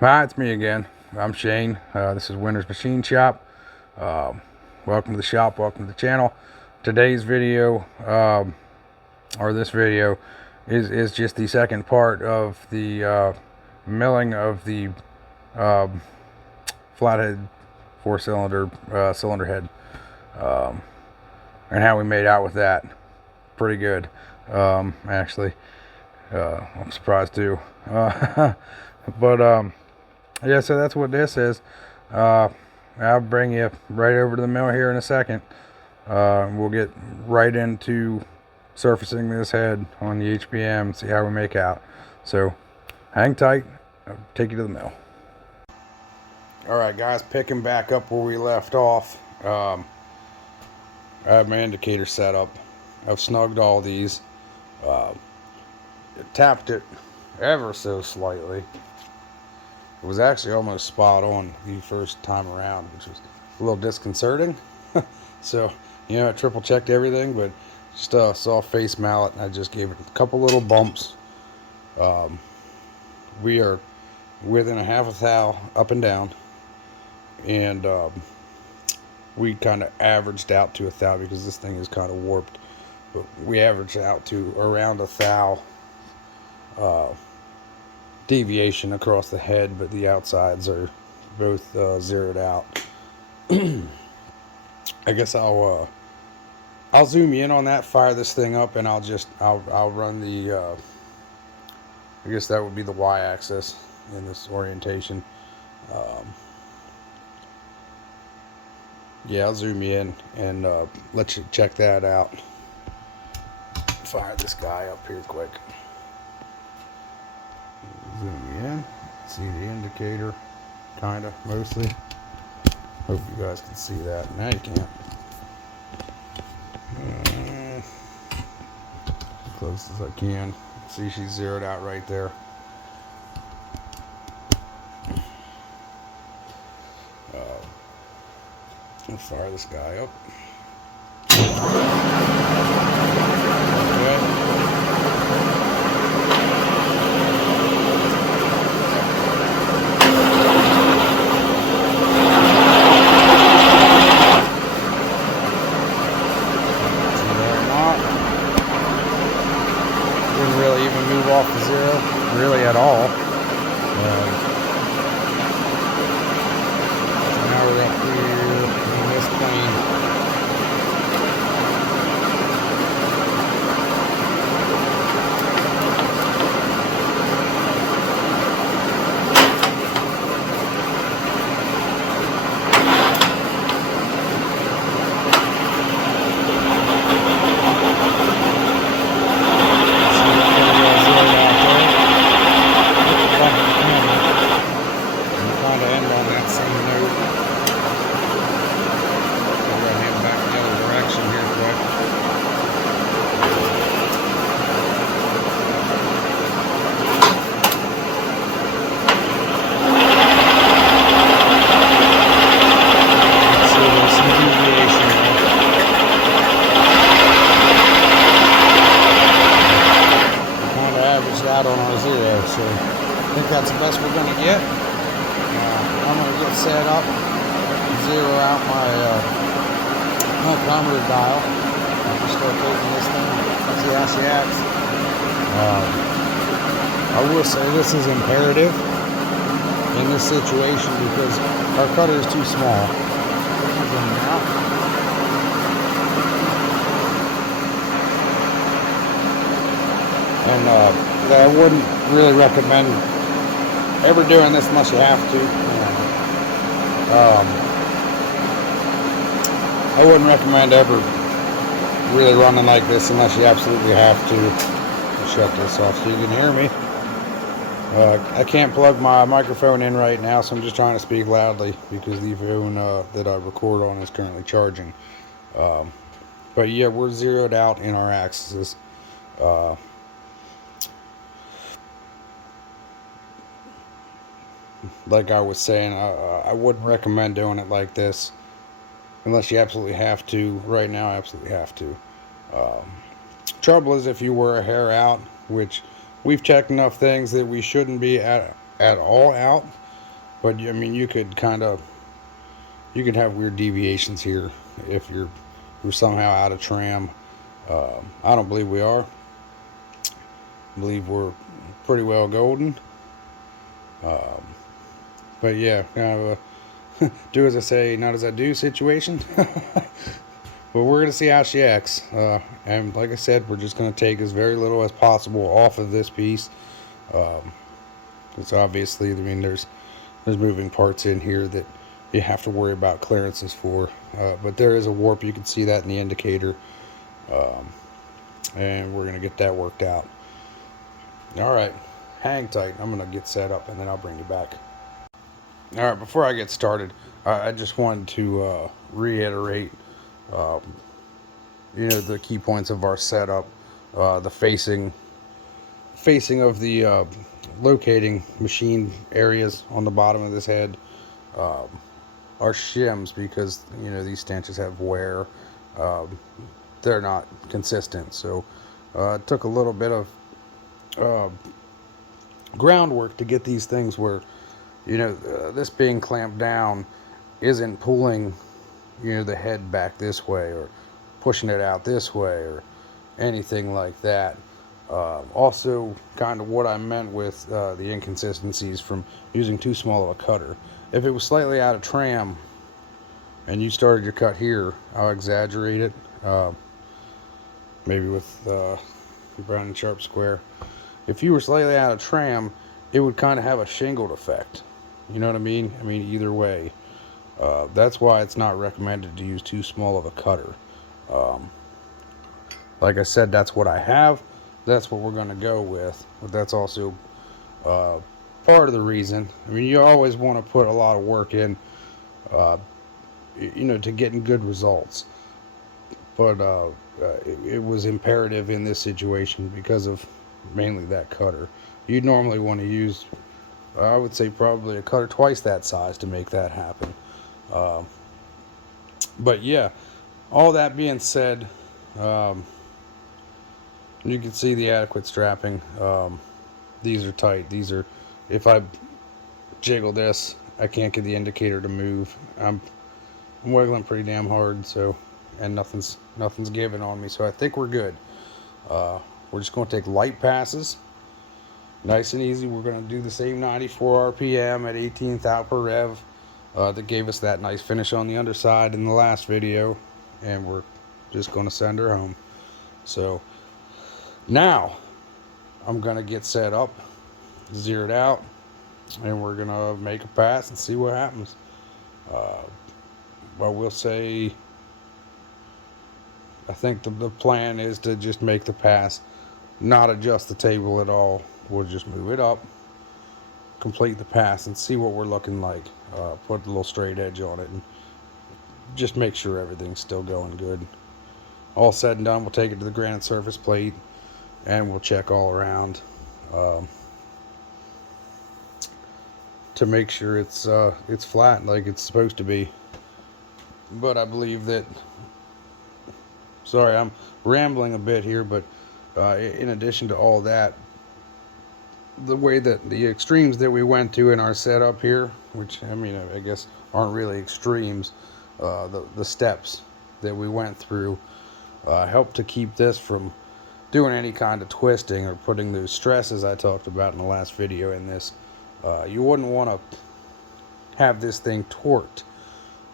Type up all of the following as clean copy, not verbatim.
Hi, it's me again. I'm Shane. This is Winter's Machine Shop. Welcome to the shop. Welcome to the channel. Today's video, or this video, is just the second part of the milling of the flathead four-cylinder cylinder head, and how we made out with that. Pretty good, actually. I'm surprised too. But yeah, so that's what this is. I'll bring you right over to the mill here in a second. We'll get right into surfacing this head on the HPM, see how we make out. So hang tight, I'll take you to the mill. Alright guys, picking back up where we left off. I have my indicator set up. I've snugged all these. Tapped it ever so slightly. It was actually almost spot on the first time around, which was a little disconcerting. So, you know, I triple checked everything, but just saw a face mallet and I just gave it a couple little bumps. We are within a half a thou up and down, and we kind of averaged out to a thou because this thing is kind of warped, but we averaged out to around a thou deviation across the head, but the outsides are both zeroed out. I guess I'll zoom you in on that, fire this thing up, and I'll run the I guess that would be the y-axis in this orientation. Yeah, I'll zoom you in and let you check that out. Fire this guy up here quick. Zoom you in, see the indicator, kinda, mostly. Hope you guys can see that. Now you can't. Close as I can. See, she's zeroed out right there. Let's fire this guy up. Okay. Off to zero, really at all. So now we're up here in this plane. Out on our zero, so I think that's the best we're going to get. I'm going to get set up, zero out my micrometer dial, and just start taking this thing, see how she acts. I will say this is imperative in this situation because our cutter is too small. And I wouldn't really recommend ever doing this unless you have to. I wouldn't recommend ever really running like this unless you absolutely have to. Shut this off so you can hear me. I can't plug my microphone in right now, so I'm just trying to speak loudly because the phone that I record on is currently charging. But yeah, we're zeroed out in our axes. Like I was saying, I wouldn't recommend doing it like this unless you absolutely have to. Right now, I absolutely have to. Trouble is, if you were a hair out, which we've checked enough things that we shouldn't be at all out, But I mean, you could have weird deviations here if you're somehow out of tram. I don't believe we are. I believe we're pretty well golden. Um, but yeah, kind of a do as I say, not as I do situation. But we're going to see how she acts. And like I said, we're just going to take as very little as possible off of this piece. It's obviously, I mean, there's moving parts in here that you have to worry about clearances for. But there is a warp. You can see that in the indicator. And we're going to get that worked out. All right, hang tight. I'm going to get set up and then I'll bring you back. All right, before I get started, I just wanted to reiterate, the key points of our setup, the facing of the locating machine areas on the bottom of this head, our shims, because these stanchions have wear. They're not consistent, so it took a little bit of uh, groundwork to get these things where this being clamped down isn't pulling the head back this way or pushing it out this way or anything like that. Also, kind of what I meant with the inconsistencies from using too small of a cutter. If it was slightly out of tram and you started your cut here, I'll exaggerate it, maybe with brown and sharp square. If you were slightly out of tram, it would kind of have a shingled effect. You know what I mean? I mean, either way. That's why it's not recommended to use too small of a cutter. Like I said, that's what I have. That's what we're going to go with. But that's also part of the reason. I mean, you always want to put a lot of work in, to getting good results. But it was imperative in this situation because of mainly that cutter. You'd normally want to use, I would say, probably a cutter twice that size to make that happen. But yeah, all that being said, you can see the adequate strapping. These are tight. These are, if I jiggle this, I can't get the indicator to move. I'm wiggling pretty damn hard, so, and nothing's giving on me, so I think we're good. We're just going to take light passes, nice and easy. We're going to do the same 94 RPM at 18th out per rev that gave us that nice finish on the underside in the last video, and we're just going to send her home. So now I'm going to get set up, zeroed out, and we're going to make a pass and see what happens. Well, we'll say, I think the plan is to just make the pass, not adjust the table at all. We'll just move it up, complete the pass, and see what we're looking like. Put a little straight edge on it and just make sure everything's still going good. All said and done, we'll take it to the granite surface plate and we'll check all around to make sure it's flat like it's supposed to be. But I believe that, sorry, I'm rambling a bit here, but in addition to all that, the way that the extremes that we went to in our setup here, which I mean, I guess aren't really extremes, the steps that we went through helped to keep this from doing any kind of twisting or putting those stresses I talked about in the last video in this. You wouldn't want to have this thing torqued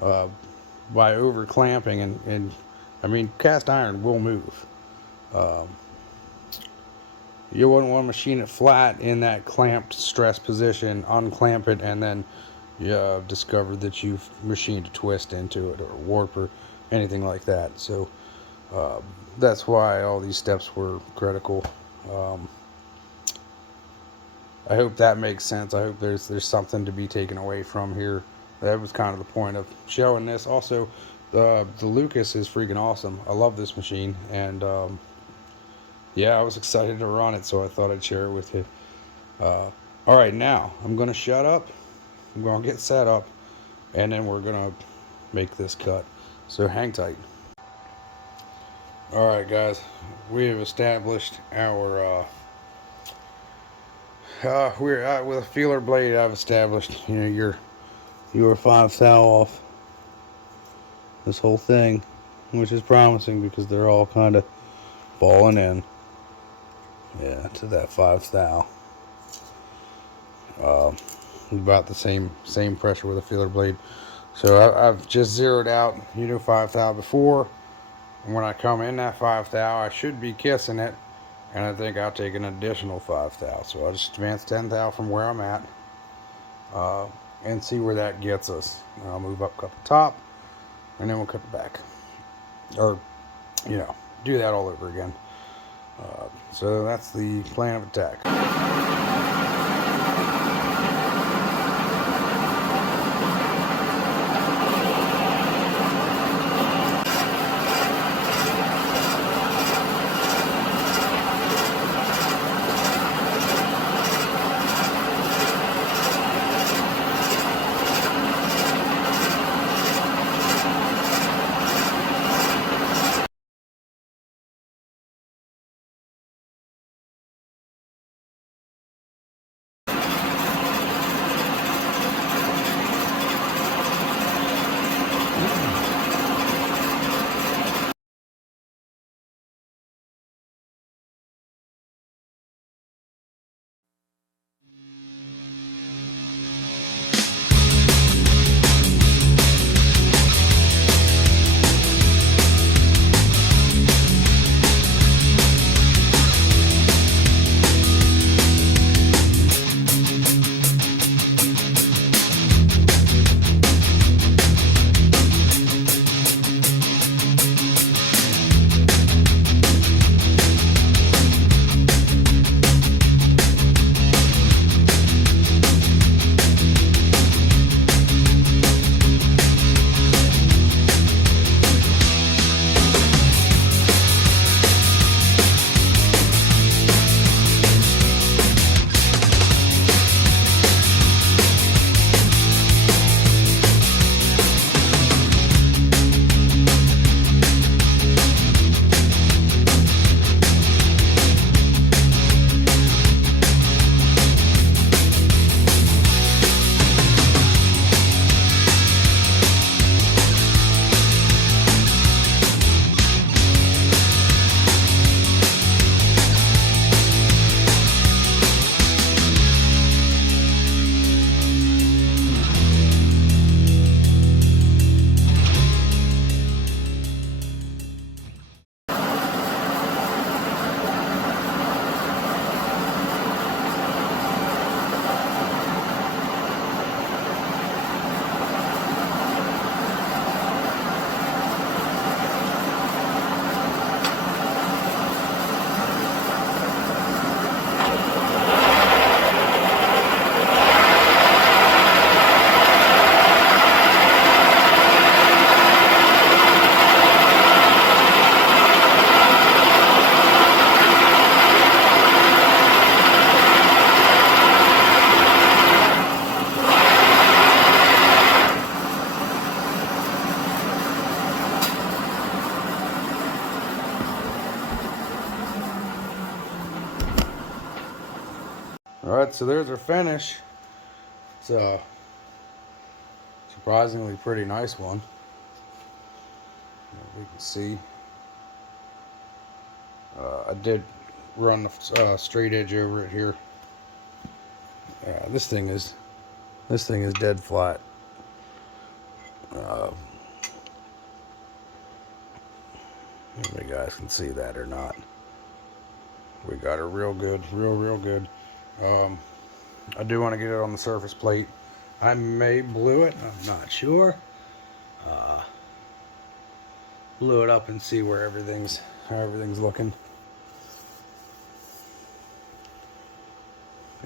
by over clamping, and I mean, cast iron will move. You wouldn't want to machine it flat in that clamped stress position, unclamp it, and then you discover that you've machined a twist into it or warp or anything like that. So that's why all these steps were critical. I hope that makes sense. I hope there's something to be taken away from here. That was kind of the point of showing this. Also, the Lucas is freaking awesome. I love this machine, and yeah, I was excited to run it, so I thought I'd share it with you. All right, now I'm going to shut up. I'm going to get set up, and then we're going to make this cut. So hang tight. All right, guys, we have established our we're with a feeler blade. I've established, you know, you're 5 thou off this whole thing, which is promising because they're all kind of falling in. Yeah, to that 5 thou. About the same pressure with a feeler blade. So I've just zeroed out, you know, 5 thou before. And when I come in that 5 thou, I should be kissing it. And I think I'll take an additional 5 thou. So I'll just advance 10 thou from where I'm at. And see where that gets us. I'll move up, cut the top, and then we'll cut the back. Or, you know, do that all over again. So that's the plan of attack. Alright, so there's our finish. It's a surprisingly pretty nice one. We can see I did run the straight edge over it here. Yeah, this thing is dead flat. If you guys can see that or not. We got it real good, real good. I do want to get it on the surface plate. I may blew it, I'm not sure. Blew it up and see where how everything's looking.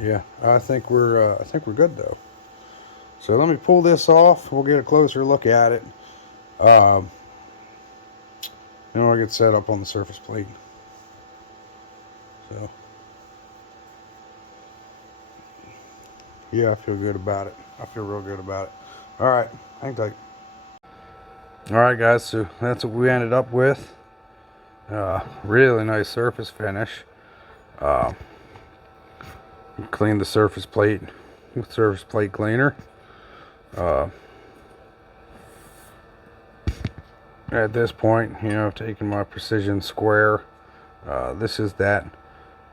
Yeah, I think we're good though. So let me pull this off. We'll get a closer look at it. Then I'll get set up on the surface plate. So yeah, I feel good about it. I feel real good about it. All right, hang tight. All right, guys. So that's what we ended up with. Really nice surface finish. Clean the surface plate with surface plate cleaner. At this point, you know, I've taken my precision square. This is that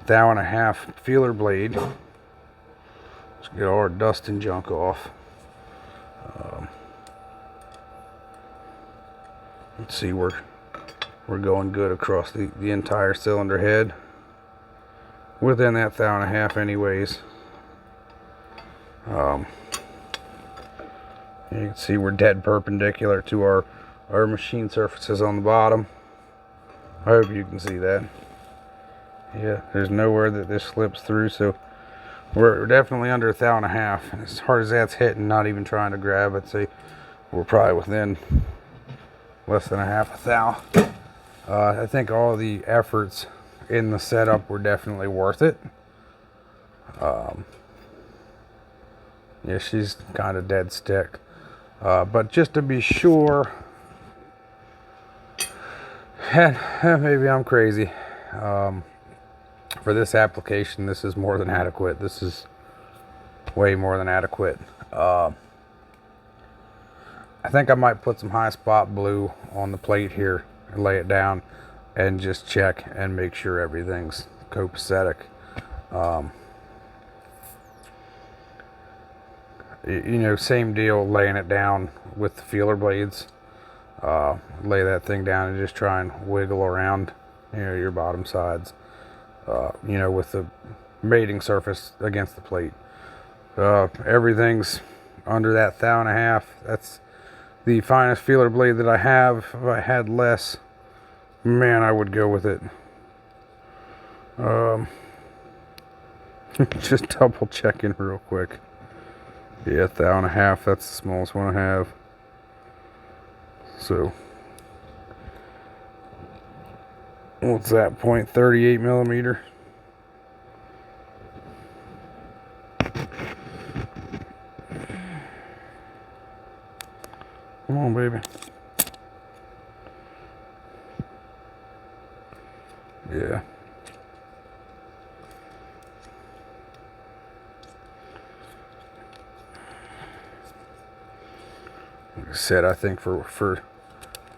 1.5 feeler blade. Let's get all our dust and junk off. Let's see, we're going good across the entire cylinder head. Within that 1.5 anyways. You can see we're dead perpendicular to our machine surfaces on the bottom. I hope you can see that. Yeah, there's nowhere that this slips through, so we're definitely under 1.5. And as hard as that's hitting, not even trying to grab, I'd say we're probably within less than 1/2 thou. I think all the efforts in the setup were definitely worth it. Yeah, she's kind of dead stick. But just to be sure, and maybe I'm crazy, for this application, this is more than adequate. This is way more than adequate. I think I might put some high spot blue on the plate here and lay it down and just check and make sure everything's copacetic. You know, same deal laying it down with the feeler blades. Lay that thing down and just try and wiggle around, you know, your bottom sides, you know, with the mating surface against the plate. Everything's under that 1.5 thou. That's the finest feeler blade that I have. If I had less, man, I would go with it. Just double checking real quick. Yeah, 1.5 thou, that's the smallest one I have. So, what's that, 0.38 millimeter? Come on, baby. Yeah. Like I said, I think for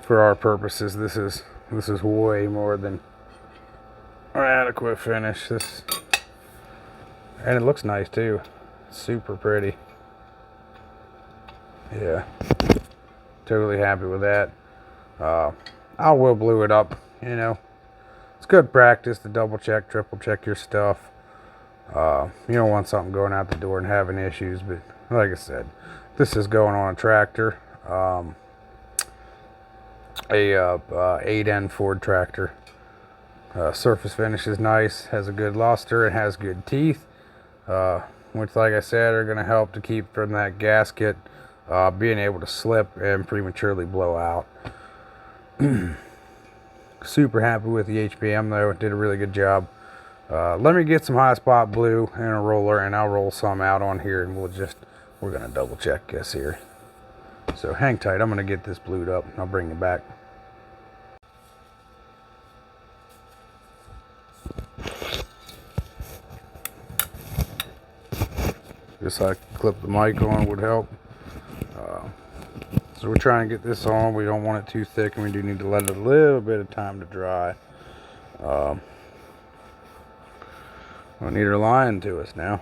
our purposes, this is way more than an adequate finish. And it looks nice too. Super pretty. Yeah. Totally happy with that. I will blue it up, you know. It's good practice to double check, triple check your stuff. You don't want something going out the door and having issues, but like I said, this is going on a tractor. A 8N Ford tractor. Surface finish is nice, has a good luster, it has good teeth, which, like I said, are going to help to keep from that gasket being able to slip and prematurely blow out. Super happy with the HPM though, it did a really good job. Let me get some high spot blue and a roller, and I'll roll some out on here, and we're going to double check this here. So hang tight, I'm going to get this blued up and I'll bring you back. Just like clip the mic on would help. So we're trying to get this on. We don't want it too thick, and we do need to let it a little bit of time to dry. We need her lying to us now.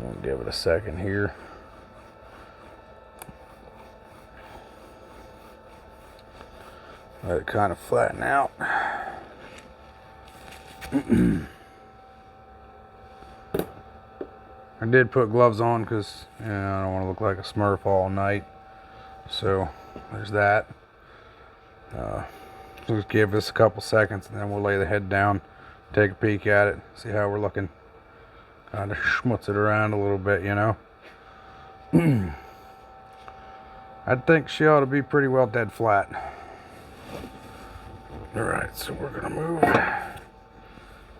We'll give it a second here. Let it kind of flatten out. I did put gloves on because, you know, I don't want to look like a Smurf all night. So there's that. Just give us a couple seconds and then we'll lay the head down, take a peek at it, see how we're looking. Kind of schmutz it around a little bit, you know. I think she ought to be pretty well dead flat. Alright, so we're going to move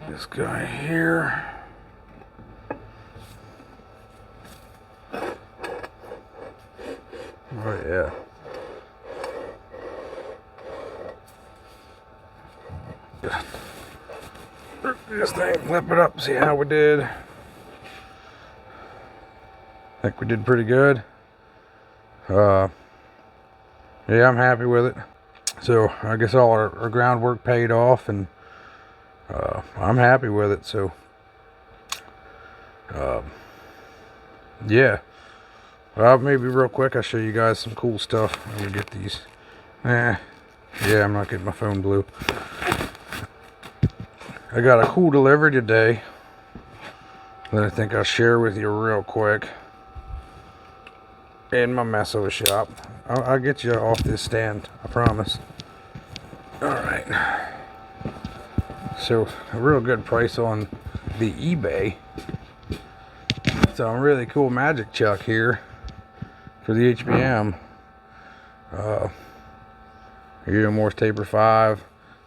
this guy here. Oh yeah. This thing, flip it up, see how we did. I think we did pretty good. Yeah, I'm happy with it. So I guess all our groundwork paid off, and I'm happy with it. So yeah, maybe real quick I'll show you guys some cool stuff. I'm gonna get these. Yeah, I'm not getting my phone blue. I got a cool delivery today that I think I'll share with you real quick in my meso shop. I'll get you off this stand, I promise. Alright, so a real good price on the eBay. So a really cool magic chuck here for the HPM. Here, Morse taper 5,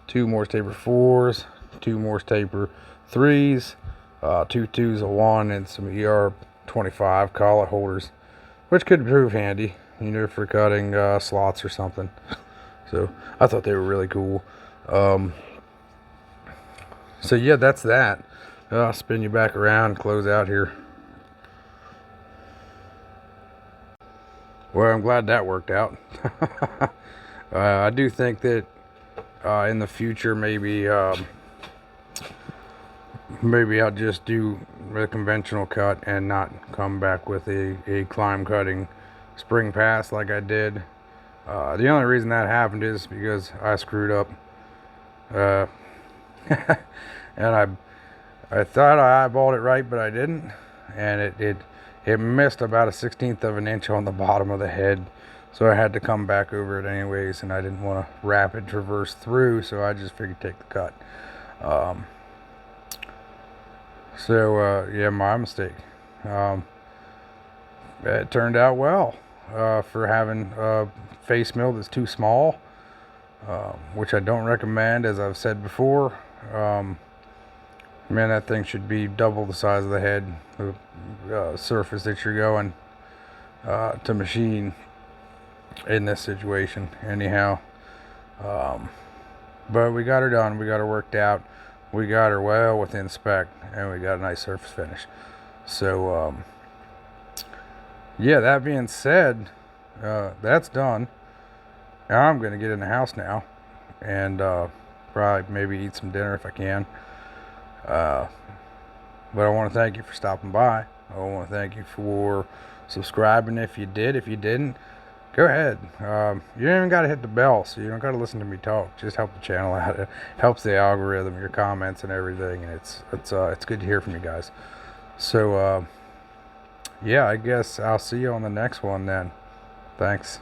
2 Morse taper 4s, 2 Morse taper 3s, 2 2s, a 1, and some ER25 collet holders, which could prove handy, you know, for cutting slots or something. So I thought they were really cool. So yeah, that's that. I'll spin you back around and close out here. Well, I'm glad that worked out. I do think that in the future, maybe I'll just do a conventional cut and not come back with a climb cutting spring pass like I did. The only reason that happened is because I screwed up, and I thought I eyeballed it right, but I didn't, and it missed about a 1/16 of an inch on the bottom of the head. So I had to come back over it anyways, and I didn't want to rapid traverse through, so I just figured take the cut. Yeah, my mistake. It turned out well for having a face mill that's too small, which I don't recommend, as I've said before. Man, that thing should be double the size of the head, the surface that you're going to machine in this situation anyhow. But we got her done, we got her worked out, we got her well within spec, and we got a nice surface finish. So yeah, that being said, that's done. Now I'm gonna get in the house now and probably maybe eat some dinner if I can. But I want to thank you for stopping by. I want to thank you for subscribing if you did. If you didn't, go ahead. You don't even got to hit the bell, so you don't got to listen to me talk. Just help the channel out. It helps the algorithm, your comments and everything, and it's good to hear from you guys. So yeah, I guess I'll see you on the next one then. Thanks.